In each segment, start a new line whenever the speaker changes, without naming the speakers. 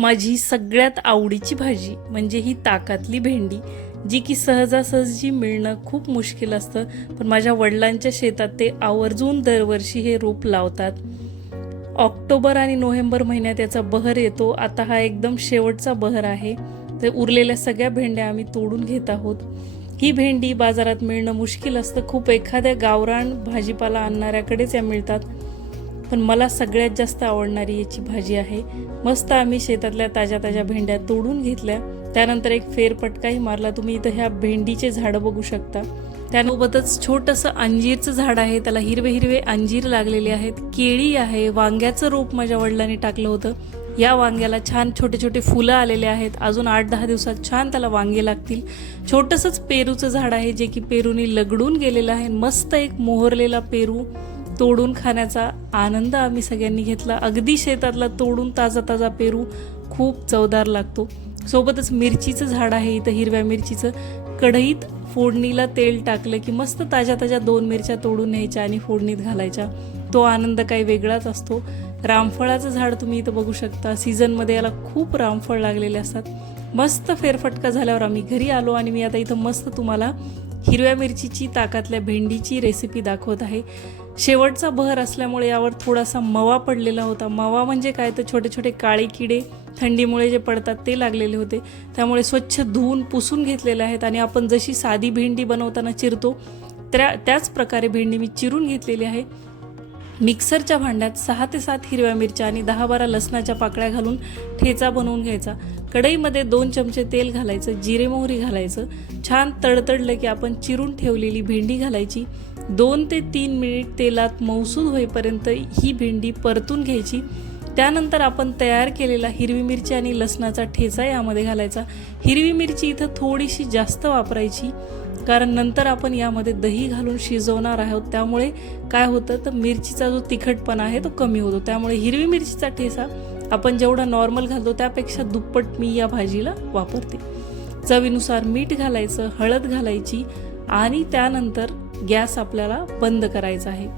माझी सगळ्यात आवडीची भाजी म्हणजे ही ताकातली भेंडी जी की सहजासहजी मिळणं खूप मुश्किल असतं पण माझ्या वडिलांच्या शेतात ते आवर्जून दरवर्षी हे रोप लावतात. ऑक्टोबर आणि नोव्हेंबर महिन्यात याचा बहर येतो. आता हा एकदम शेवटचा बहर आहे. तर उरलेल्या सगळ्या भेंड्या आम्ही तोडून घेत आहोत. ही भेंडी बाजारात मिळणं मुश्किल असतं. खूप एखाद्या गावरान भाजीपाला आणणाऱ्याकडेच या मिळतात. पण मला सगळ्यात जास्त आवडणारी याची भाजी आहे. मस्त आम्ही शेतातल्या ताज्या ताज्या भेंड्या तोडून घेतल्या. त्यानंतर एक फेरपटकाही मारला. तुम्ही इथं ह्या भेंडीचे झाडं बघू शकता. त्यासोबतच छोटंसं अंजीरचं झाड आहे. त्याला हिरवे हिरवे अंजीर लागलेले आहेत. केळी आहे. वांग्याचं रोप माझ्या वडिलांनी टाकलं होतं. या वांग्याला छान छोटे छोटे फुलं आलेले आहेत. अजून आठ दहा दिवसात छान त्याला वांगे लागतील. छोटंसंच पेरूचं झाड आहे जे की पेरूनी लगडून गेलेलं आहे. मस्त एक मोहरलेला पेरू. तोडून खाण्याचा आनंद आम्ही सगळ्यांनी घेतला. अगदी शेतातला तोडून ताजा ताजा पेरू खूप चवदार लागतो. सोबतच मिरचीचं झाड आहे इथं हिरव्या मिरचीचं. कढईत फोडणीला तेल टाकलं की मस्त ताज्या ताज्या दोन मिरच्या तोडून न्यायच्या आणि फोडणीत घालायच्या. तो आनंद काही वेगळाच असतो. रामफळाचं झाड तुम्ही इथं बघू शकता. सीझनमध्ये याला खूप रामफळ लागलेले असतात. मस्त फेरफटका झाल्यावर आम्ही घरी आलो आणि मी आता इथं मस्त तुम्हाला हिरव्या मिरचीची ताकातल्या भेंडीची रेसिपी दाखवत आहे. शेवटचा बहर असल्यामुळे यावर थोडासा मवा पडलेला होता. मवा म्हणजे काय? तर छोटे छोटे काळे किडे थंडीमुळे जे पडतात ते लागलेले होते. त्यामुळे स्वच्छ धुवून पुसून घेतलेले आहेत आणि आपण जशी साधी भेंडी बनवताना चिरतो त्या त्याच प्रकारे भेंडी मी चिरून घेतलेली आहे. मिक्सरच्या भांड्यात सहा ते सात हिरव्या मिरच्या आणि दहा बारा लसणाच्या पाकळ्या घालून ठेचा बनवून घ्यायचा. कढईमध्ये दोन चमचे तेल घालायचं जिरे मोहरी घालायचं. छान तडतडलं की आपण चिरून ठेवलेली भेंडी घालायची. दोन ते तीन मिनिट तेलात मौसूद होईपर्यंत ही भेंडी परतून घ्यायची. त्यानंतर आपण तयार केलेला हिरवी मिरची आणि लसणाचा ठेचा यामध्ये घालायचा. हिरवी मिरची इथं थोडीशी जास्त वापरायची. कारण नंतर आपण यामध्ये दही घालून शिजवणार आहोत. त्यामुळे काय होतं तर मिरचीचा जो तिखटपणा आहे तो कमी होतो. त्यामुळे हिरवी मिरचीचा ठेसा आपण जेवढा नॉर्मल घालतो त्यापेक्षा दुप्पट मी या भाजीला वापरते. चवीनुसार मीठ घालायचं हळद घालायची आणि त्यानंतर गॅस आपल्याला बंद करायचा आहे.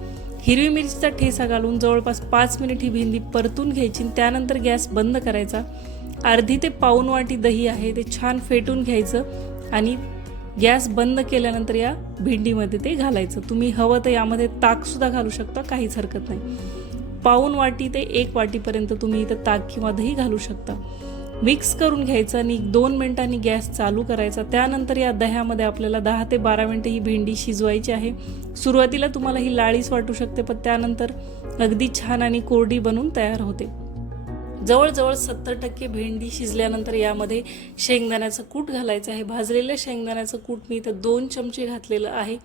हिरवी मिरचीचा ठेसा घालून जवळपास पाच मिनिट ही भेंडी परतून घ्यायची आणि त्यानंतर गॅस बंद करायचा. अर्धी ते पाऊन वाटी दही आहे ते छान फेटून घ्यायचं आणि गॅस बंद केल्यानंतर या भेंडीमध्ये ते घालायचं. तुम्ही हवं तर यामध्ये ताकसुद्धा घालू शकता काहीच हरकत नाही. पाऊन वाटी ते एक वाटीपर्यंत तुम्ही इथं ताक किंवा दही घालू शकता. मिक्स करून घ्यायचं आणि दोन मिनटांनी गॅस चालू करायचा. त्यानंतर या दह्यामध्ये आपल्याला दहा ते बारा मिनटं ही भेंडी शिजवायची आहे. सुरुवातीला तुम्हाला ही लाळीच वाटू शकते पण त्यानंतर अगदी छान आणि कोरडी बनून तयार होते. जवळजवळ सत्तर टक्के भेंडी शिजल्यानंतर यामध्ये शेंगदाण्याचं कूट घालायचं आहे. भाजलेलं शेंगदाण्याचं कूट मी इथं दोन चमचे घातलेलं आहे.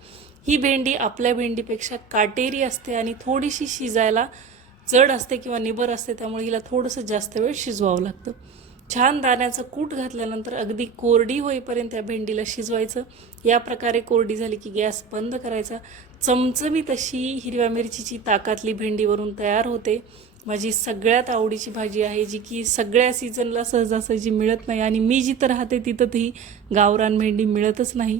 ही भेंडी आपल्या भेंडीपेक्षा काटेरी असते आणि थोडीशी शिजायला जड असते किंवा निबर असते त्यामुळे हिला थोडंसं जास्त वेळ शिजवावं लागतं. छान दाण्याचं कूट घातल्यानंतर अगदी कोरडी होईपर्यंत त्या भेंडीला शिजवायचं. या प्रकारे कोरडी झाली की गॅस बंद करायचा. चमचमीत अशी हिरव्या मिरचीची ताकातली भेंडीवरून तयार होते. माझी सगळ्यात आवडीची भाजी आहे जी की सगळ्या सीझनला सहजासहजी मिळत नाही आणि मी जिथं राहते तिथं ती गावरान भेंडी मिळतच नाही.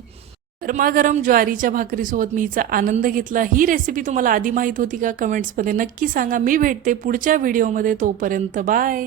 गरमागरम ज्वारीच्या भाकरीसोबत मी हिचा आनंद घेतला. ही रेसिपी तुम्हाला आधी माहीत होती का? कमेंट्समध्ये नक्की सांगा. मी भेटते पुढच्या व्हिडिओमध्ये तोपर्यंत बाय